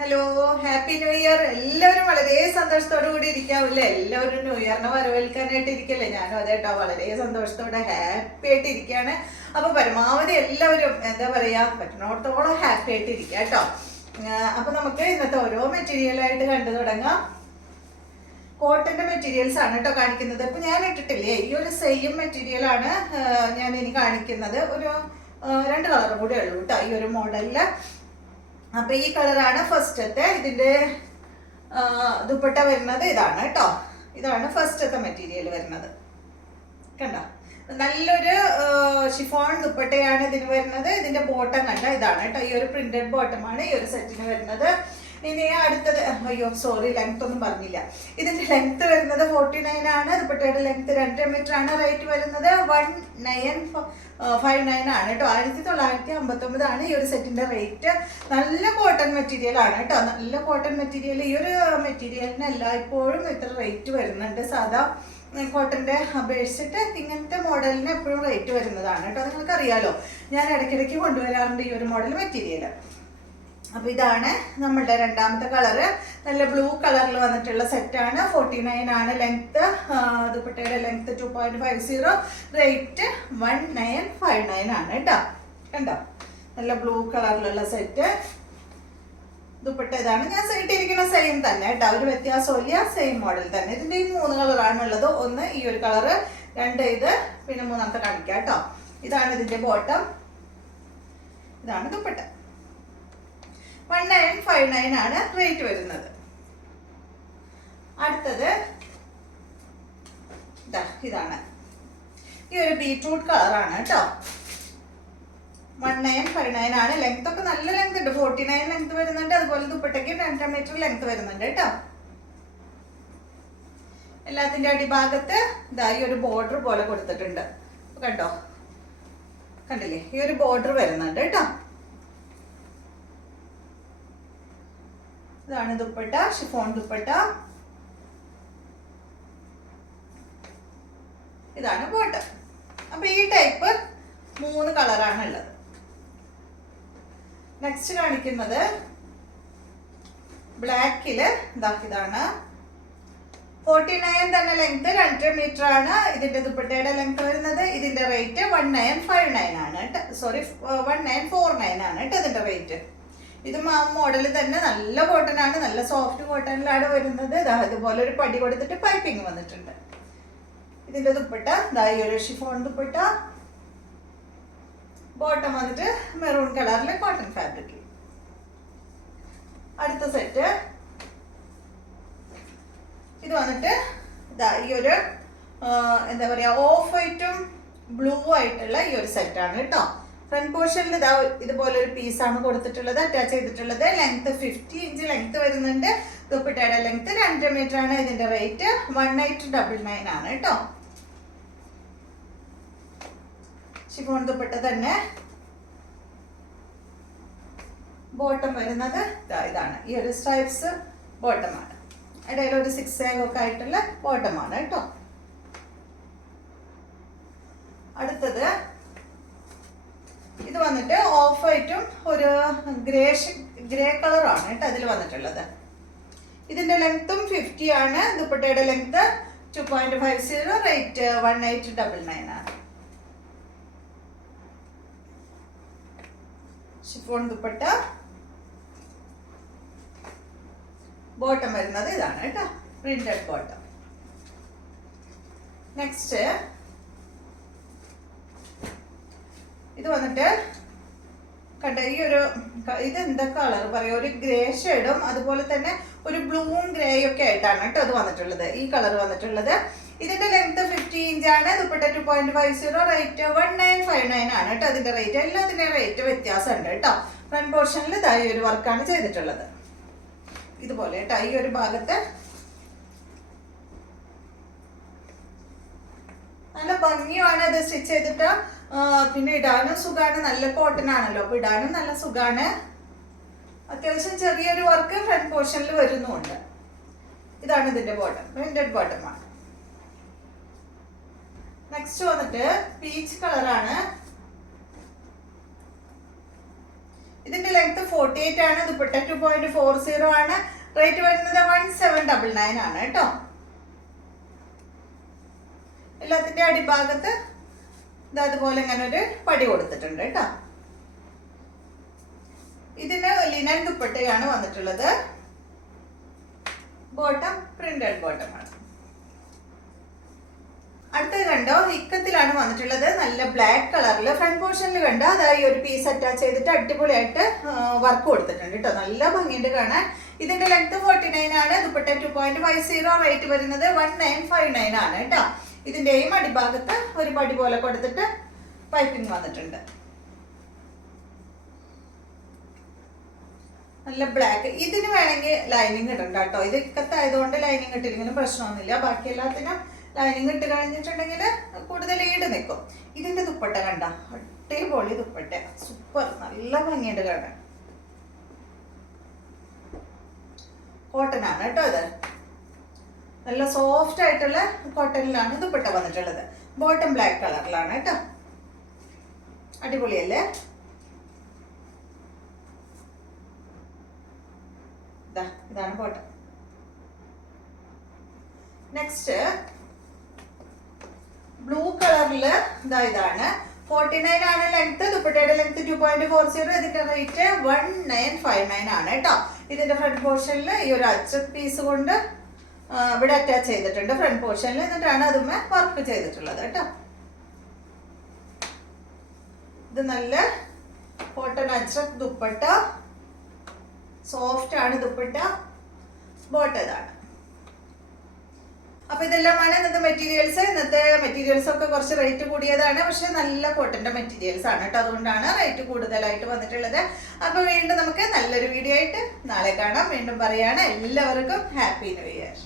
Hello, happy new year. എല്ലാവരും വളരെ സന്തോഷത്തോടു കൂടി ഇരിക്കാവില്ലേ? എല്ലാവരും ന്യൂ ഇയറിനെ വരവേൽക്കാനായിട്ട് ഇരിക്കല്ലേ? ഞാനും അതേട്ടോ വളരെ സന്തോഷത്തോടെ ഹാപ്പി ആയിട്ട് ഇരിക്കുകയാണ്. അപ്പൊ പരമാവധി എല്ലാവരും എന്താ പറയാ, പറ്റുന്നിടത്തോളം ഹാപ്പി ആയിട്ട് ഇരിക്കുക കേട്ടോ. അപ്പൊ നമുക്ക് ഇന്നത്തെ ഓരോ മെറ്റീരിയൽ ആയിട്ട് കണ്ടു തുടങ്ങാം. കോട്ടന്റെ മെറ്റീരിയൽസ് ആണ് കേട്ടോ കാണിക്കുന്നത്. ഇപ്പൊ ഞാൻ ഇട്ടിട്ടില്ലേ, ഈ ഒരു സെയിം മെറ്റീരിയൽ ആണ് ഞാൻ ഇനി കാണിക്കുന്നത്. ഒരു 2 കളറും കൂടെ ഉള്ളൂ കേട്ടോ ഈ ഒരു മോഡലില്. അപ്പൊ ഈ കളറാണ് ഫസ്റ്റത്തെ. ഇതിന്റെ ദുപ്പട്ട വരുന്നത് ഇതാണ് കേട്ടോ. ഇതാണ് ഫസ്റ്റത്തെ മെറ്റീരിയൽ വരുന്നത്. കണ്ടോ, നല്ലൊരു ഷിഫോൺ ദുപ്പട്ടയാണ് ഇതിന് വരുന്നത്. ഇതിന്റെ ബോട്ടം കണ്ട ഇതാണ് കേട്ടോ. ഈ ഒരു പ്രിന്റഡ് ബോട്ടമാണ് ഈ ഒരു സെറ്റിന് വരുന്നത്. ഇനി അടുത്തത്, അയ്യോ സോറി, ലെങ്ത് ഒന്നും പറഞ്ഞില്ല. ഇതിന്റെ ലെങ്ത് വരുന്നത് 49 ആണ്. ദുപ്പട്ടയുടെ ലെങ്ത് 2 മീറ്റർ ആണ്. റേറ്റ് വരുന്നത് 1959 ആണ് കേട്ടോ. 1959 ആണ് ഈ ഒരു സെറ്റിന്റെ റേറ്റ്. നല്ല കോട്ടൺ മെറ്റീരിയൽ ആണ് കേട്ടോ. നല്ല കോട്ടൺ മെറ്റീരിയൽ. ഈ ഒരു മെറ്റീരിയലിന് എല്ലായ്പ്പോഴും ഇത്ര റേറ്റ് വരുന്നുണ്ട്. സാധാ കോട്ടന്റെ അപേക്ഷിച്ചിട്ട് ഇങ്ങനത്തെ മോഡലിന് എപ്പോഴും റേറ്റ് വരുന്നതാണ് കേട്ടോ. നിങ്ങൾക്ക് അറിയാലോ, ഞാൻ ഇടയ്ക്കിടയ്ക്ക് കൊണ്ടുവരാറുണ്ട് ഈ ഒരു മോഡൽ മെറ്റീരിയൽ. അപ്പൊ ഇതാണ് നമ്മളുടെ രണ്ടാമത്തെ കളറ്. നല്ല ബ്ലൂ കളറിൽ വന്നിട്ടുള്ള സെറ്റാണ്. 49 ആണ് ലെങ്ത്. ദുപ്പട്ടയുടെ ലെങ്ത് 2.50. റേറ്റ് 1959 ആണ് കേട്ടോ. കണ്ടോ, നല്ല ബ്ലൂ കളറിലുള്ള സെറ്റ്. ദുപ്പട്ട ഇതാണ്. ഞാൻ ഇട്ടിരിക്കുന്ന സെയിം തന്നെ കേട്ടോ, ഒരു വ്യത്യാസമില്ല, സെയിം മോഡൽ തന്നെ. ഇതിന്റെ ഈ 3 കളറാണുള്ളത്. ഒന്ന് ഈ ഒരു കളറ്, 2 ഇത്, പിന്നെ 3ാമത്തെ കാണിക്കാം കേട്ടോ. ഇതാണ് ഇതിന്റെ ബോട്ടം, ഇതാണ് ദുപ്പട്ട. 1959 ആണ് റേറ്റ് വരുന്നത്. അടുത്തത് ഇതാണ്. ഈ ഒരു ബീട്രൂട്ട് കളറാണ് കേട്ടോ. 1959 ആണ്. ലെങ്ത് ഒക്കെ നല്ല ലെങ്ത് ഉണ്ട്. 49 ലെങ്ത് വരുന്നുണ്ട്. അതുപോലെ ദുപ്പട്ടയ്ക്ക് 2 മീറ്റർ ലെങ്ത് വരുന്നുണ്ട് കേട്ടോ. എല്ലാത്തിന്റെ അടിഭാഗത്ത് ഈ ഒരു ബോർഡർ പോലെ കൊടുത്തിട്ടുണ്ട്. കണ്ടോ, കണ്ടില്ലേ, ഈ ഒരു ബോർഡർ വരുന്നുണ്ട് കേട്ടോ. ഇതാണ് ദുപ്പട്ട, ഷിഫോൺ ദുപ്പട്ട. ഇതാണ് ബോട്ടം. അപ്പൊ ഈ ടൈപ്പ് 3 കളറാണ് ഉള്ളത്. നെക്സ്റ്റ് കാണിക്കുന്നത് ബ്ലാക്കില് ഇതാണ്. 49 തന്നെ ലെങ്ത്, 2 മീറ്റർ ആണ് ഇതിന്റെ ദുപ്പട്ടയുടെ ലെങ്ത് വരുന്നത്. ഇതിന്റെ റേറ്റ് 1959 ആണ് കേട്ടോ. സോറി, 1949 ആണ് കേട്ടോ ഇതിന്റെ റേറ്റ്. ഇത് മോഡൽ തന്നെ നല്ല കോട്ടൺ ആണ്. നല്ല സോഫ്റ്റ് കോട്ടണിലാണ് വരുന്നത്. ഇതുപോലെ ഒരു പടി കൊടുത്തിട്ട് പൈപ്പിംഗ് വന്നിട്ടുണ്ട്. ഇതിന്റെ ദുപ്പട്ട ഈ ഒരു ഷിഫോൺ ദുപ്പട്ട. ബോട്ടം വന്നിട്ട് മെറൂൺ കളറിലെ കോട്ടൺ ഫാബ്രിക്. അടുത്ത സെറ്റ് ഇത് വന്നിട്ട് ഈ ഒരു എന്താ പറയാ, ഓഫ് വൈറ്റും ബ്ലൂ ആയിട്ടുള്ള ഈ ഒരു സെറ്റാണ് കേട്ടോ. ഫ്രണ്ട് പോർഷനിൽ ഇതുപോലെ ഒരു പീസാണ് കൊടുത്തിട്ടുള്ളത്, അറ്റാച്ച് ചെയ്തിട്ടുള്ളത്. ലെങ്ത് 50 ഇഞ്ച് ലെങ്ത് വരുന്നുണ്ട്. ദുപ്പട്ടയുടെ ലെങ്ത് 2 മീറ്റർ ആണ്. ഇതിന്റെ റേറ്റ് 1899 ആണ് കേട്ടോ. ഷിഫോൺ ദുപ്പട്ട തന്നെ. ബോട്ടം വരുന്നത് ഇതാണ്. ഈ ഒരു സ്ട്രൈപ്സ് ബോട്ടമാണ്. ഇടയിൽ ഒരു 6 ഒക്കെ ആയിട്ടുള്ള ബോട്ടമാണ് കേട്ടോ. അടുത്തത് ഇത് വന്നിട്ട് ഓഫ് വൈറ്റും ഒരു ഗ്രേ കളറാണ് കേട്ടോ അതിൽ വന്നിട്ടുള്ളത്. ഇതിന്റെ ലെങ്ത്തും 50 ആണ്. ദുപ്പട്ടയുടെ ലെങ്ത് 2.50. റേറ്റ് 1899 ആണ്. ഷിഫോൺ ദുപ്പട്ട. ബോട്ടം വരുന്നത് ഇതാണ് കേട്ടോ, പ്രിന്റഡ് ബോട്ടം. നെക്സ്റ്റ് ഇത് വന്നിട്ട് കണ്ട ഈ ഒരു, ഇത് എന്താ കളർ പറയാ, ഒരു ഗ്രേ ഷെയ്ഡും അതുപോലെ തന്നെ ഒരു ബ്ലൂവും ഗ്രേയും ഒക്കെ ആയിട്ടാണ് കേട്ടോ അത് വന്നിട്ടുള്ളത്. ഈ കളർ വന്നിട്ടുള്ളത്. ഇതിന്റെ ലെങ്ത് 50 ഇഞ്ചാണ്. ദുപ്പട്ട 2.50. റേറ്റ് 1959 ആണ് കേട്ടോ അതിന്റെ റേറ്റ്. എല്ലാത്തിന്റെ റേറ്റ് വ്യത്യാസമുണ്ട് കേട്ടോ. ഫ്രണ്ട് പോർഷനിൽ ഈ ഒരു വർക്കാണ് ചെയ്തിട്ടുള്ളത്. ഇതുപോലെ കേട്ടോ. ഈ ഒരു ഭാഗത്ത് നല്ല ഭംഗിയാണ് ഇത് സ്റ്റിച്ച് ചെയ്തിട്ട്. പിന്നെ ഇടാനും സുഖാണ്. നല്ല കോട്ടൺ ആണല്ലോ, അപ്പൊ ഇടാനും നല്ല സുഖാണ്. അത്യാവശ്യം ചെറിയൊരു വർക്ക് ഫ്രണ്ട് പോർഷനിൽ വരുന്നുണ്ട്. ഇതാണ് ഇതിന്റെ ബോട്ടം, പ്രിന്റഡ് ബോട്ടമാണ്. നെക്സ്റ്റ് വന്നിട്ട് പീച്ച് കളറാണ്. ഇതിന്റെ ലെങ്ത് 48 ആണ്. ദുപ്പട്ട 2.40 ആണ്. റേറ്റ് വരുന്നത് 1799 ആണ് കേട്ടോ. എല്ലാത്തിന്റെ അടിഭാഗത്ത് അതുപോലെ ഇങ്ങനെ ഒരു പടി കൊടുത്തിട്ടുണ്ട് കേട്ടോ. ഇതിന് ലിനൻ ദുപ്പട്ടയാണ് വന്നിട്ടുള്ളത്. ബോട്ടം പ്രിന്റഡ് ബോട്ടം ആണ്. അടുത്തത് കണ്ടോ, ഇക്കത്തിലാണ് വന്നിട്ടുള്ളത്. നല്ല ബ്ലാക്ക് കളറിൽ ഫ്രണ്ട് പോർഷനിൽ കണ്ടോ അതായി ഒരു പീസ് അറ്റാച്ച് ചെയ്തിട്ട് അടിപൊളിയായിട്ട് വർക്ക് കൊടുത്തിട്ടുണ്ട് കേട്ടോ. നല്ല ഭംഗിയുണ്ട് കാണാൻ. ഇതിന്റെ ലെങ്ത് 49 ആണ്. ദുപ്പട്ട 2.50. റേറ്റ് വരുന്നത് 1959 ആണ് കേട്ടോ. ഇതിന്റെയും അടിഭാഗത്ത് ഒരു പടി പോലെ കൊടുത്തിട്ട് പൈപ്പിംഗ് വന്നിട്ടുണ്ട്. നല്ല ബ്ലാക്ക്. ഇതിന് വേണമെങ്കിൽ ലൈനിങ് ഇടണ്ട കേട്ടോ. ഇത് ഇക്കത്തായതുകൊണ്ട് ലൈനിങ് ഇട്ടില്ലെങ്കിലും പ്രശ്നമൊന്നുമില്ല. ബാക്കി എല്ലാത്തിനും ലൈനിങ് ഇട്ട് കഴിഞ്ഞിട്ടുണ്ടെങ്കിൽ കൂടുതൽ ഈട് നിൽക്കും. ഇതിന്റെ ദുപ്പട്ട കണ്ട അടിപൊളി ദുപ്പട്ട, സൂപ്പർ, നല്ല ഭംഗിയുണ്ട് കാണാൻ. കോട്ടൺ ആണ് കേട്ടോ. ഇത് നല്ല സോഫ്റ്റ് ആയിട്ടുള്ള കോട്ടണിലാണ് ദുപ്പട്ട വന്നിട്ടുള്ളത്. ബോട്ടം ബ്ലാക്ക് കളറിലാണ് കേട്ടോ. അടിപൊളിയല്ലേ? ഇതാണ് ബോട്ടം. നെക്സ്റ്റ് ബ്ലൂ കളറില് ഇതാണ് 49 ആണ് ലെങ്ത്. ദുപ്പട്ടയുടെ ലെങ്ത് 2.40. ഇതിന്റെ റേറ്റ് 1959 ആണ് കേട്ടോ. ഇതിന്റെ ഫ്രണ്ട് പോർഷനിൽ ഈ ഒരു അച്ചപ്പ് പീസ് കൊണ്ട് ഇവിടെ അറ്റാച്ച് ചെയ്തിട്ടുണ്ട് ഫ്രണ്ട് പോർഷനിൽ. എന്നിട്ടാണ് അതുമ്മേ വർക്ക് ചെയ്തിട്ടുള്ളത് കേട്ടോ. ഇത് നല്ല കോട്ടൺ അച്ചപ്പ് ദുപ്പട്ട, സോഫ്റ്റ് ആണ് ദുപ്പട്ട. ബോട്ടം ഇതാണ്. അപ്പൊ ഇതെല്ലാമാണ് ഇന്നത്തെ മെറ്റീരിയൽസ്. ഇന്നത്തെ മെറ്റീരിയൽസ് ഒക്കെ കുറച്ച് റേറ്റ് കൂടിയതാണ്, പക്ഷെ നല്ല കോട്ടന്റെ മെറ്റീരിയൽസ് ആണ് കേട്ടോ. അതുകൊണ്ടാണ് റേറ്റ് കൂടുതലായിട്ട് വന്നിട്ടുള്ളത്. അപ്പൊ വീണ്ടും നമുക്ക് നല്ലൊരു വീഡിയോ ആയിട്ട് നാളെ കാണാം. വീണ്ടും പറയാണ് എല്ലാവർക്കും ഹാപ്പി ന്യൂ ഇയർ.